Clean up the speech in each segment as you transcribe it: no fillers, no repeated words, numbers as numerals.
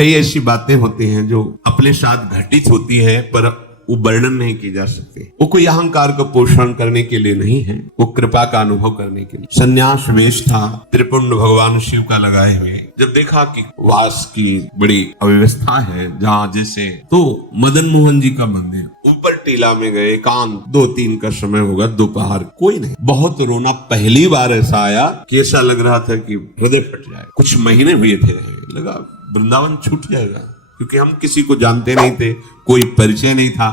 कई ऐसी बातें होती हैं जो अपने साथ घटित होती है पर वो वर्णन नहीं की जा सकती। वो कोई अहंकार का पोषण करने के लिए नहीं है, वो कृपा का अनुभव करने के लिए। संन्यास वेश था त्रिपुंड भगवान शिव का लगाए हुए। जब देखा कि वास की बड़ी अव्यवस्था है जहाँ जैसे, तो मदन मोहन जी का मंदिर ऊपर टीला में गए। एकांत 2-3 का समय होगा, दोपहर, कोई नहीं। बहुत रोना पहली बार ऐसा आया कि ऐसा लग रहा था कि हृदय फट जाए। कुछ महीने हुए थे, लगा वृंदावन छूट जाएगा, क्योंकि हम किसी को जानते नहीं थे, कोई परिचय नहीं था।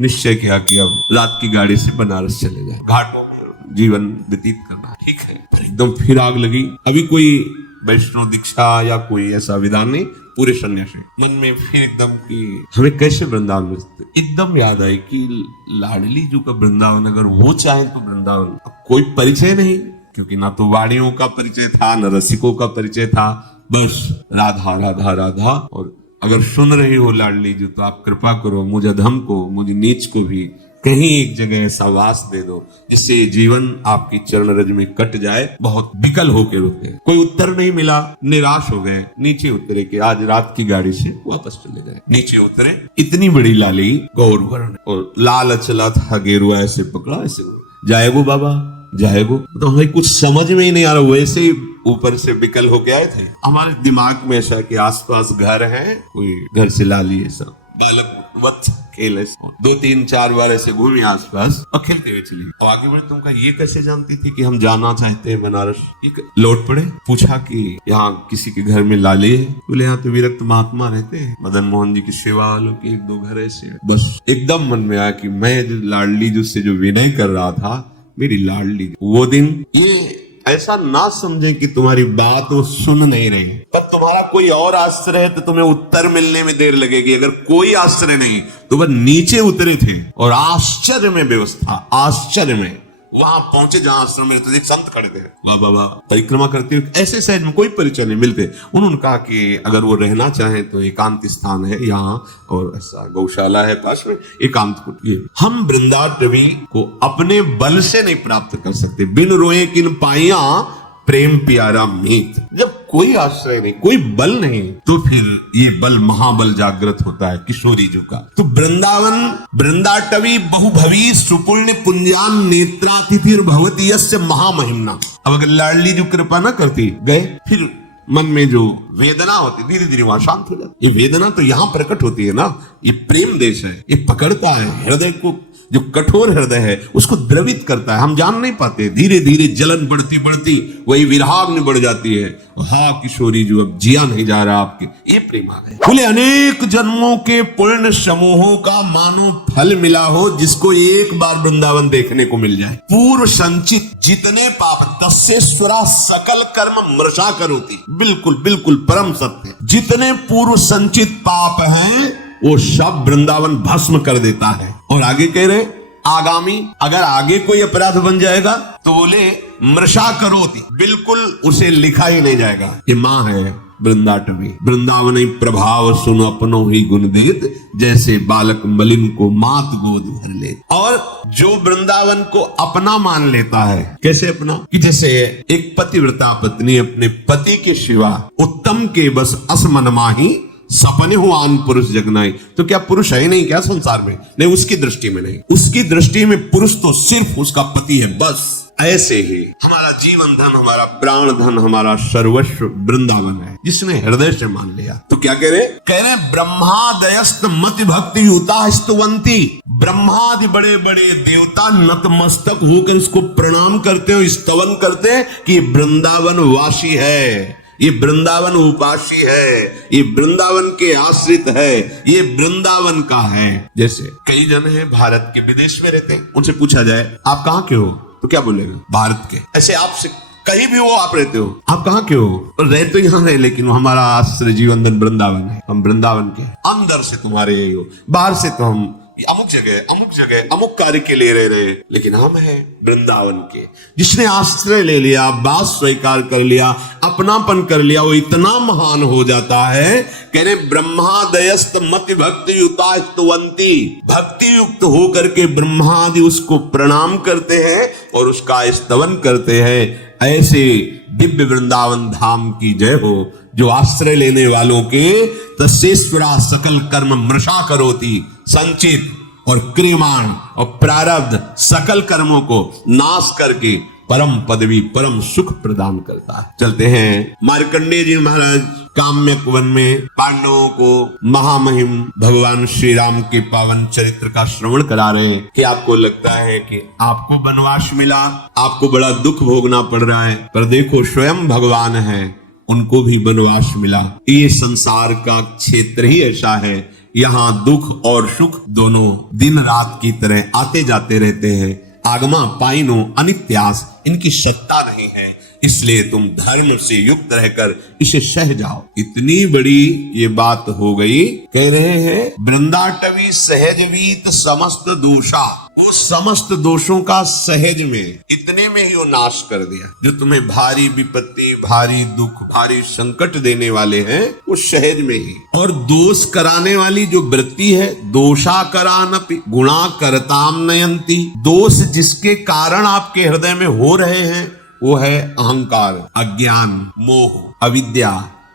निश्चय किया कि अब रात की गाड़ी से बनारस चले जाए, घाटों में जीवन व्यतीत करना, ठीक है। पर एकदम फिर आग लगी। अभी कोई वैष्णव दीक्षा या कोई ऐसा विधान नहीं, पूरे सन्यासी। मन में फिर एकदम कि हमें कैसे वृंदावन में, एकदम याद आई कि लाडली जी का वृंदावन, अगर वो चाहे तो वृंदावन। कोई परिचय नहीं, क्योंकि ना तो वाणियों का परिचय था, न रसिकों का परिचय था, बस राधा राधा राधा। और अगर सुन रही हो लाडली जी, तो आप कृपा करो, मुझे अधम को, मुझे नीच को भी कहीं एक जगह ऐसा वास दे दो जिससे जीवन आपकी चरण रज में कट जाए। बहुत विकल होके रुके, कोई उत्तर नहीं मिला, निराश हो गए। नीचे उतरे कि आज रात की गाड़ी से वापस चले जाए। नीचे उतरे, इतनी बड़ी लाली गौर वर्ण और लाल अचला था, गेरुआ ऐसे पकड़ा, ऐसे जाएगो बाबा जाएगो। तो हमें कुछ समझ में ही नहीं आ रहा, वैसे ही ऊपर से विकल होके आए थे। हमारे दिमाग में ऐसा कि आसपास घर है, कोई घर से लाली ऐसा बालक वत्स खेले, 2-3-4 बार ऐसे घूमे आसपास और खेलते हुए चली। और आगे बढ़े, तुम कहा ये कैसे जानती थी कि हम जाना चाहते हैं बनारस? एक लौट पड़े, पूछा कि यहाँ किसी के घर में लाली है? बोले यहाँ तो विरक्त महात्मा रहते हैं, मदन मोहन जी की सेवा वालों के 1-2 घर ऐसे। बस एकदम मन में आया कि मैं लाडली जी से जो विनय कर रहा था, मेरी लाडली वो दिन ये ऐसा ना समझे कि तुम्हारी बात वो सुन नहीं रही, पर तुम्हारा कोई और आश्रय है तो तुम्हें उत्तर मिलने में देर लगेगी। अगर कोई आश्रय नहीं तो वह नीचे उतरे थे और आश्चर्य में व्यवस्था, आश्चर्य में वहां पहुंचे जहां आश्रम में तो एक संत खड़े थे, वाह वाह वाह, परिक्रमा करते हुए। ऐसे शहर में कोई परिचय नहीं मिलते। उन्होंने कहा कि अगर वो रहना चाहे तो एकांत स्थान है यहाँ, और ऐसा गौशाला है पास में, एकांत कुटिया। हम वृंदाटवी को अपने बल से नहीं प्राप्त कर सकते। बिन रोए किन पाइया प्रेम प्यारा मीत। जब कोई आश्रय नहीं, कोई बल नहीं, तो फिर ये बल महाबल जागृत होता है किशोरी जी का। तो वृंदावन वृंदाटवी बहुभवी सुपुण्य पुंजान नेत्रातिथिर भवती यस्य महामहिमना। अब अगर लाडली जो कृपा ना करती, गए, फिर मन में जो वेदना होती धीरे धीरे वहां शांत हो जाती। ये वेदना तो यहाँ प्रकट होती है ना, ये प्रेम देश है, ये पकड़ता है हृदय को, जो कठोर हृदय है उसको द्रवित करता है। हम जान नहीं पाते, धीरे धीरे जलन बढ़ती बढ़ती वही विराग में बढ़ जाती है। हाँ किशोरी जो अब जिया नहीं जा रहा आपके, ये प्रेम आ गया। बोले अनेक जन्मों के पुण्य समूहों का मानो फल मिला हो, जिसको एक बार वृंदावन देखने को मिल जाए। पूर्व संचित जितने पाप तस्येश्वरा सकल कर्म मृषा करोति। बिल्कुल बिल्कुल परम सत्य। जितने पूर्व संचित पाप हैं वो सब वृंदावन भस्म कर देता है। और आगे कह रहे आगामी, अगर आगे कोई अपराध बन जाएगा तो बोले मृषा करोति, बिल्कुल उसे लिखा ही नहीं जाएगा। ये माँ है वृंदाटवी। वृंदावन प्रभाव सुन अपनो ही गुण दीत, जैसे बालक मलिन को मात गोद भर ले। और जो वृंदावन को अपना मान लेता है, कैसे अपना, कि जैसे एक पतिव्रता पत्नी अपने पति के सिवा उत्तम के बस असमनमाही सपने हो आन पुरुष जगनाई। तो क्या पुरुष है नहीं क्या संसार में? नहीं, उसकी दृष्टि में नहीं। उसकी दृष्टि में पुरुष तो सिर्फ उसका पति है, बस। ऐसे ही हमारा जीवन धन, हमारा प्राण धन, हमारा सर्वस्व वृंदावन है, जिसने हृदय से मान लिया। तो क्या कह रहे ब्रह्मादयस्त मति भक्ति युता स्तुवंती। ब्रह्मादि बड़े बड़े देवता नतमस्तक होकर इसको प्रणाम करते हो, स्तवन करते हैं कि वृंदावन वासी है, ये वृंदावन उपासी है, ये वृंदावन के आश्रित है, ये वृंदावन का है। जैसे कई जन हैं भारत के विदेश में रहते हैं, उनसे पूछा जाए आप कहाँ के हो तो क्या बोलेगा? भारत के। ऐसे आपसे कहीं भी हो आप रहते हो, आप कहाँ के हो? और रह तो यहाँ है, लेकिन हमारा आश्रय जीवन वृंदावन है, हम वृंदावन के। अंदर से तुम्हारे यही हो, बाहर से तो हम अमुक जगह अमुक कार्य के लिए रह रहे, लेकिन हम हैं वृंदावन के। जिसने आश्रय ले लिया, बात स्वीकार कर लिया, अपनापन कर लिया, वो इतना महान हो जाता है। कहने ब्रह्मादयस्त मति भक्ति युता स्तुवंती। भक्ति युक्त होकर के ब्रह्मादि उसको प्रणाम करते हैं और उसका स्तवन करते हैं। ऐसे दिव्य वृंदावन धाम की जय हो, जो आश्रय लेने वालों के तस्येश्वरा सकल कर्म मृषा करोति, संचित और क्रियमाण और प्रारब्ध सकल कर्मों को नाश करके परम पदवी परम सुख प्रदान करता है। चलते हैं मार्कंडेय जी महाराज काम्य वन में पांडवों को महामहिम भगवान श्री राम के पावन चरित्र का श्रवण करा रहे हैं कि आपको लगता है कि आपको वनवास मिला, आपको बड़ा दुख भोगना पड़ रहा है, पर देखो स्वयं भगवान है, उनको भी वनवास मिला। ये संसार का क्षेत्र ही ऐसा है, यहाँ दुख और सुख दोनों दिन रात की तरह आते जाते रहते हैं। आगमा पाइनो अनित्यास, इनकी सत्ता नहीं है, इसलिए तुम धर्म से युक्त रहकर इसे सह जाओ। इतनी बड़ी ये बात हो गई, कह रहे हैं वृंदाटवी सहजवीत समस्त दोषा, वो समस्त दोषों का सहज में इतने में ही वो नाश कर दिया। जो तुम्हें भारी विपत्ति, भारी दुख, भारी संकट देने वाले हैं, वो सहज में ही। और दोष कराने वाली जो वृत्ति है, दोषा करानपि गुणा करताम नयंती, दोष जिसके कारण आपके हृदय में हो रहे हैं वो है अहंकार, अज्ञान, मोह, अविद्या,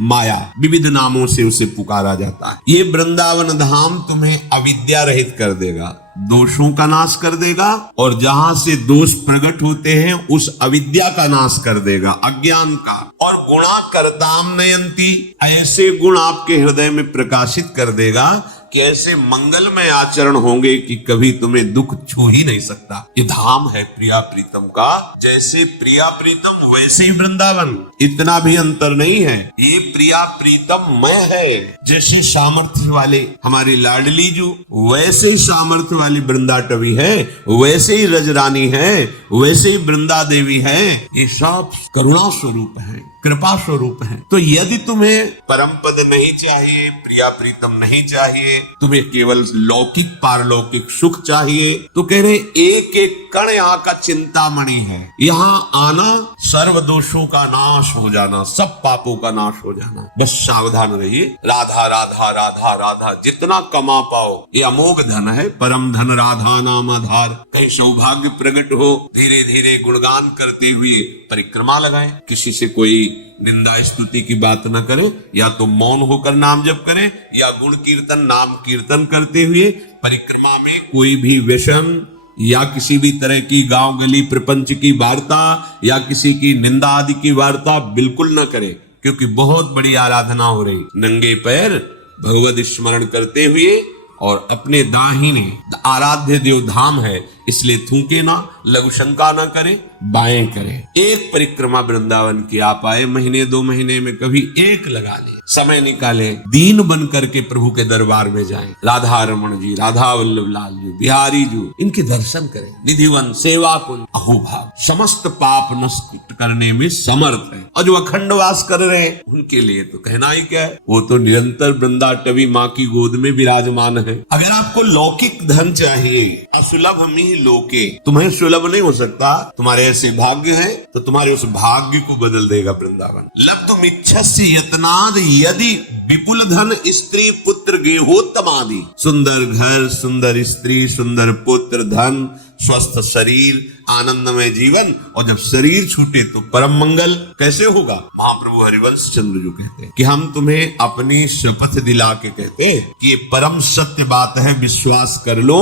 माया, विविध नामों से उसे पुकारा जाता है। ये वृंदावन धाम तुम्हें अविद्या रहित कर देगा, दोषों का नाश कर देगा, और जहां से दोष प्रकट होते हैं उस अविद्या का नाश कर देगा, अज्ञान का। और गुणा करताम नयंती, ऐसे गुण आपके हृदय में प्रकाशित कर देगा कि ऐसे मंगलमय आचरण होंगे कि कभी तुम्हें दुख छू ही नहीं सकता। ये धाम है प्रिया प्रीतम का, जैसे प्रिया प्रीतम वैसे ही वृंदावन, इतना भी अंतर नहीं है। ये प्रिया प्रीतम मैं है, जैसे सामर्थ्य वाले हमारी लाडली जो, वैसे ही सामर्थ्य वाली वृंदाटवी है, वैसे ही रजरानी है, वैसे ही वृंदा देवी है। ये सब करुणा स्वरूप है, कृपा स्वरूप है। तो यदि तुम्हें परम पद नहीं चाहिए, प्रिया प्रीतम नहीं चाहिए, तुम्हें केवल लौकिक पारलौकिक सुख चाहिए, तो कह रहे एक एक कण यहाँ का चिंतामणि है। यहाँ आना सर्व दोषों का नाश हो जाना, सब पापों का नाश हो जाना। बस सावधान रहिए, राधा राधा राधा राधा जितना कमा पाओ, ये अमोघ धन है, परम धन राधा नाम आधार। कहीं सौभाग्य प्रकट हो, धीरे धीरे गुणगान करते हुए परिक्रमा लगाएं, किसी से कोई निंदा स्तुति की बात न करें, या तो मौन होकर नाम जप करें, या गुण कीर्तन नाम कीर्तन करते हुए परिक्रमा में कोई भी व्यसन या किसी भी तरह की गांव गली प्रपंच की वार्ता या किसी की निंदा आदि की वार्ता बिल्कुल न करें, क्योंकि बहुत बड़ी आराधना हो रही। नंगे पैर भगवत स्मरण करते हुए, और अपने दाहिने आराध्य देव धाम है, इसलिए थूके ना, लघु शंका ना करें, बाएं करें। एक परिक्रमा वृंदावन की आप आए, महीने 2 महीने में कभी एक लगा ले, समय निकाले, दीन बन करके प्रभु के दरबार में जाएं। राधा रमण जी, राधा वल्लभ लाल जी, बिहारी जी, इनके दर्शन करें, निधिवन सेवा कुंज अहोभाग, समस्त पाप नष्ट करने में समर्थ है। और जो अखंड वास कर रहे हैं उनके लिए तो कहना ही क्या है, वो तो निरंतर वृंदाटवी माँ की गोद में विराजमान है। अगर आपको लौकिक धन चाहिए, असुलभ में लोके, तुम्हें सुलभ नहीं हो सकता, तुम्हारे ऐसे भाग्य है तो तुम्हारे उस भाग्य को बदल देगा वृंदावन। लब्धुम इच्छसि यत्नाद यदि विपुल धन स्त्री पुत्र गेहोत्तमादि, सुंदर घर, सुंदर स्त्री, सुंदर पुत्र, धन, स्वस्थ शरीर, आनंदमय जीवन, और जब शरीर छूटे तो परम मंगल कैसे होगा। महाप्रभु हरिवंश चंद्र जो कहते हैं कि हम तुम्हें अपनी शपथ दिला के कहते हैं कि ये परम सत्य बात है, विश्वास कर लो,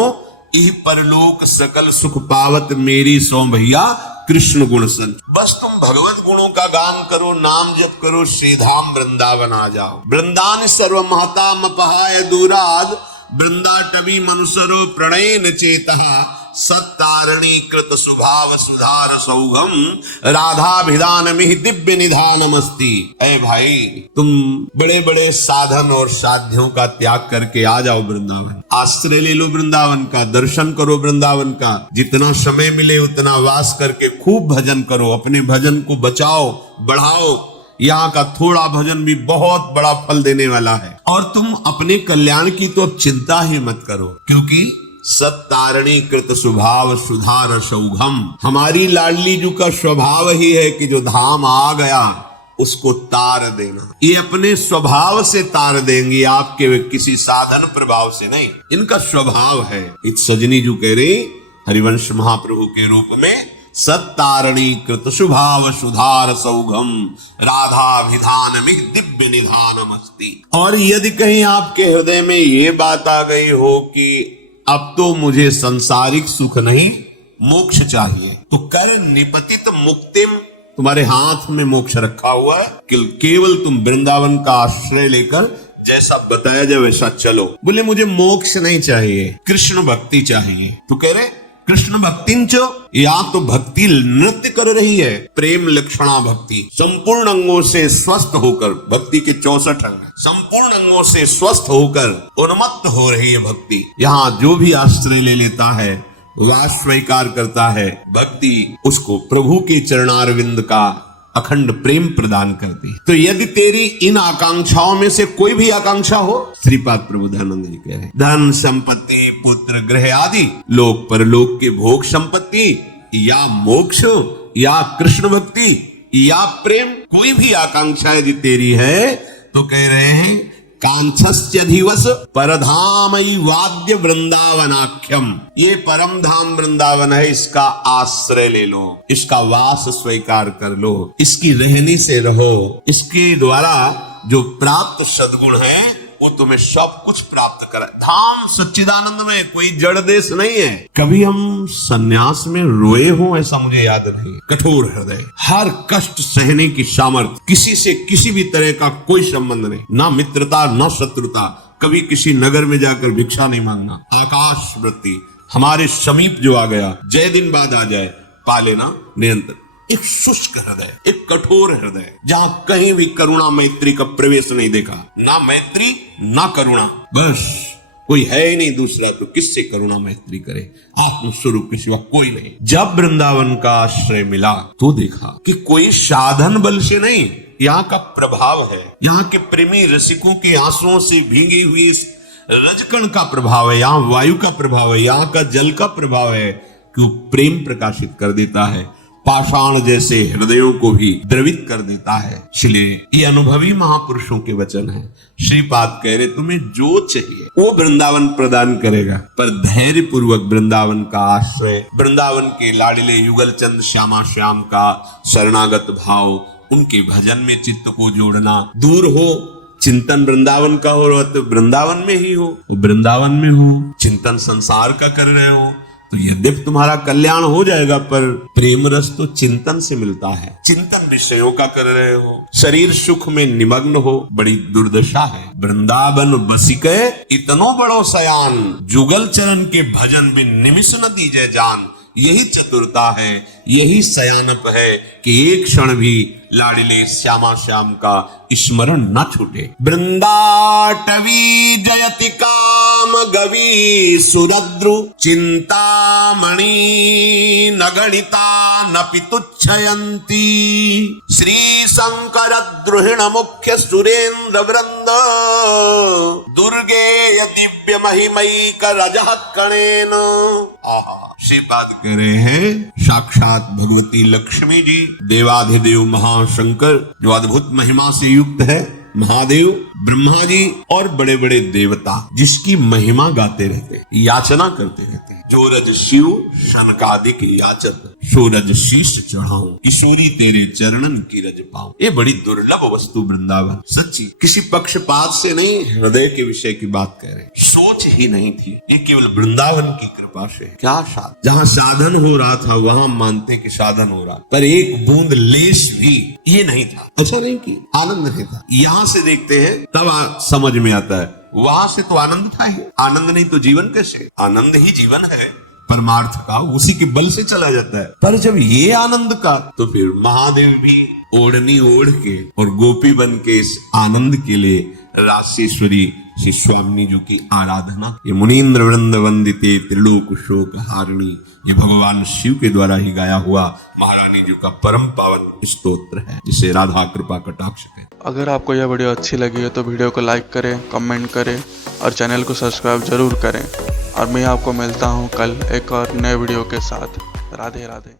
इह परलोक सकल सुख पावत मेरी सो भैया कृष्ण गुण संच। बस तुम भगवत गुणों का गान करो, नाम जप करो, श्रीधाम वृंदावन आ जाओ। वृंदान सर्व महता मपहाय दूराद, वृंदाटवी मनुसरो प्रणय न चेतः, सत्तारणी कृत सुभाव सुधार सौगम, राधाभिधान मिहि दिव्य निधानमस्ति। ऐ भाई, तुम बड़े बड़े साधन और साध्यों का त्याग करके आ जाओ वृंदावन, आश्रय ले लो वृंदावन का, दर्शन करो वृंदावन का, जितना समय मिले उतना वास करके खूब भजन करो, अपने भजन को बचाओ, बढ़ाओ। यहाँ का थोड़ा भजन भी बहुत बड़ा फल देने वाला है। और तुम अपने कल्याण की तो अब चिंता ही मत करो, क्योंकि सत्तारणी कृत स्वभाव सुधार सौघम, हमारी लाडली जी का स्वभाव ही है कि जो धाम आ गया उसको तार देना। ये अपने स्वभाव से तार देंगी, आपके किसी साधन प्रभाव से नहीं, इनका स्वभाव है। इत सजनी जो कह रही हरिवंश महाप्रभु के रूप में सत्तारणी कृत शुभाव सुधार सौघम राधा विधान में दिव्य निधानम अस्ति। और यदि कहीं आपके हृदय में ये बात आ गई हो कि अब तो मुझे सांसारिक सुख नहीं मोक्ष चाहिए, तो कर निपतित मुक्तिम, तुम्हारे हाथ में मोक्ष रखा हुआ है, केवल तुम वृंदावन का आश्रय लेकर जैसा बताया जाए वैसा चलो। बोले मुझे मोक्ष नहीं चाहिए, कृष्ण भक्ति चाहिए। तो कह रहे कृष्ण भक्ति या तो भक्ति नृत्य कर रही है, प्रेम लक्षणा भक्ति, संपूर्ण अंगों से स्वस्थ होकर, भक्ति के 64 अंग, संपूर्ण अंगों से स्वस्थ होकर उन्मत्त हो रही है भक्ति। यहाँ जो भी आश्रय ले लेता है वह स्वीकार करता है, भक्ति उसको प्रभु के चरणारविंद का अखंड प्रेम प्रदान करती है। तो यदि तेरी इन आकांक्षाओं में से कोई भी आकांक्षा हो, श्रीपाद प्रबोधानंद जी कह रहे हैं, धन संपत्ति पुत्र गृह आदि लोक परलोक के भोग संपत्ति या मोक्ष या कृष्ण भक्ति या प्रेम, कोई भी आकांक्षा यदि तेरी है तो कह रहे हैं कांक्षस्यधिवस परधामई वाद्य वृंदावनाख्यम, ये परम धाम वृंदावन है, इसका आश्रय ले लो, इसका वास स्वीकार कर लो, इसकी रहनी से रहो, इसके द्वारा जो प्राप्त सद्गुण है वो तुम्हें सब कुछ प्राप्त करा। धाम सच्चिदानंद में कोई जड़ देश नहीं है। कभी हम सन्यास में रोए हो ऐसा मुझे याद नहीं। कठोर हृदय, हर कष्ट सहने की सामर्थ्य, किसी से किसी भी तरह का कोई संबंध नहीं, ना मित्रता ना शत्रुता, कभी किसी नगर में जाकर भिक्षा नहीं मांगना, आकाश वृत्ति, हमारे समीप जो आ गया जय दिन बाद आ जाए पा लेना निरंतर। एक शुष्क हृदय, एक कठोर हृदय, जहां कहीं भी करुणा मैत्री का प्रवेश नहीं देखा, ना मैत्री ना करुणा, बस कोई है ही नहीं दूसरा, तो किससे करुणा मैत्री करे, आत्मस्वरूप के सिवा कोई नहीं। जब वृंदावन का आश्रय मिला तो देखा कि कोई साधन बल से नहीं, यहाँ का प्रभाव है, यहाँ के प्रेमी रसिकों के आंसुओं से भीगी हुई रजकण का प्रभाव है, यहाँ वायु का प्रभाव है, यहाँ का जल का प्रभाव है कि वो प्रेम प्रकाशित कर देता है, पाषाण जैसे हृदयों को भी द्रवित कर देता है। इसलिए ये अनुभवी महापुरुषों के वचन है। श्रीपाद कह रहे तुम्हें जो चाहिए वो वृंदावन प्रदान करेगा, पर धैर्य पूर्वक वृंदावन का आश्रय, वृंदावन के लाडिले युगल चंद श्यामा श्याम का शरणागत भाव, उनके भजन में चित्त को जोड़ना, दूर हो चिंतन वृंदावन का हो तो वृंदावन में ही हो, वृंदावन में हो चिंतन संसार का कर रहे हो तो यद्यपि तुम्हारा कल्याण हो जाएगा, पर प्रेम रस तो चिंतन से मिलता है। चिंतन विषयों का कर रहे हो, शरीर सुख में निमग्न हो, बड़ी दुर्दशा है। वृंदावन बसिके इतनो बड़ो सयान, जुगल चरण के भजन भी निमिष न दीजे जान। यही चतुरता है, यही सयानप है कि एक क्षण भी लाडिले श्यामा श्याम का स्मरण न छूटे। वृंदाटवी जयति काम गवी सुरद्रु, चिंतामणि न गणिता न पितुच्छयंती। श्री शंकर द्रुहिण मुख्य सुरेंद्र वृंद, दुर्गे दिव्य महिमई कर रजह कणेन। श्रीपाद कह रहे हैं साक्षात भगवती लक्ष्मी जी, देवाधिदेव महाशंकर जो अद्भुत महिमा से युक्त है, महादेव, ब्रह्मा जी और बड़े बड़े देवता जिसकी महिमा गाते रहते, याचना करते रहते। जो रज शिव शनकादिक याचत, सो रज शीश चढ़ाऊं, किशोरी तेरे चरणन की रज पाऊं। ये बड़ी दुर्लभ वस्तु वृंदावन, सच्ची किसी पक्षपात से नहीं, हृदय के विषय की बात कह रहे हैं। सोच ही नहीं थी, ये केवल वृंदावन की कृपा से। क्या साधन, जहाँ साधन हो रहा था वहां मानते कि साधन हो रहा, पर एक बूंद लेश भी ये नहीं था, अच्छा नहीं कि आनंद नहीं था। यहाँ से देखते हैं तब समझ में आता है, वहां से तो आनंद था ही, आनंद नहीं तो जीवन कैसे? आनंद ही जीवन है परमार्थ का, उसी के बल से चला जाता है। पर जब ये आनंद का, तो फिर महादेव भी ओढ़नी ओढ़ के और गोपी बन के इस आनंद के लिए राशेश्वरी श्री स्वामी जी की आराधना। ये मुनीन्द्र वृंद वंदिते त्रिलोक शोक हारिणी, ये भगवान शिव के द्वारा ही गाया हुआ महारानी जी का परम पावन स्तोत्र है, जिसे राधा कृपा कटाक्ष है। अगर आपको यह वीडियो अच्छी लगी है तो वीडियो को लाइक करें, कमेंट करें और चैनल को सब्सक्राइब जरूर करें। और मैं आपको मिलता हूँ कल एक और नए वीडियो के साथ। राधे राधे।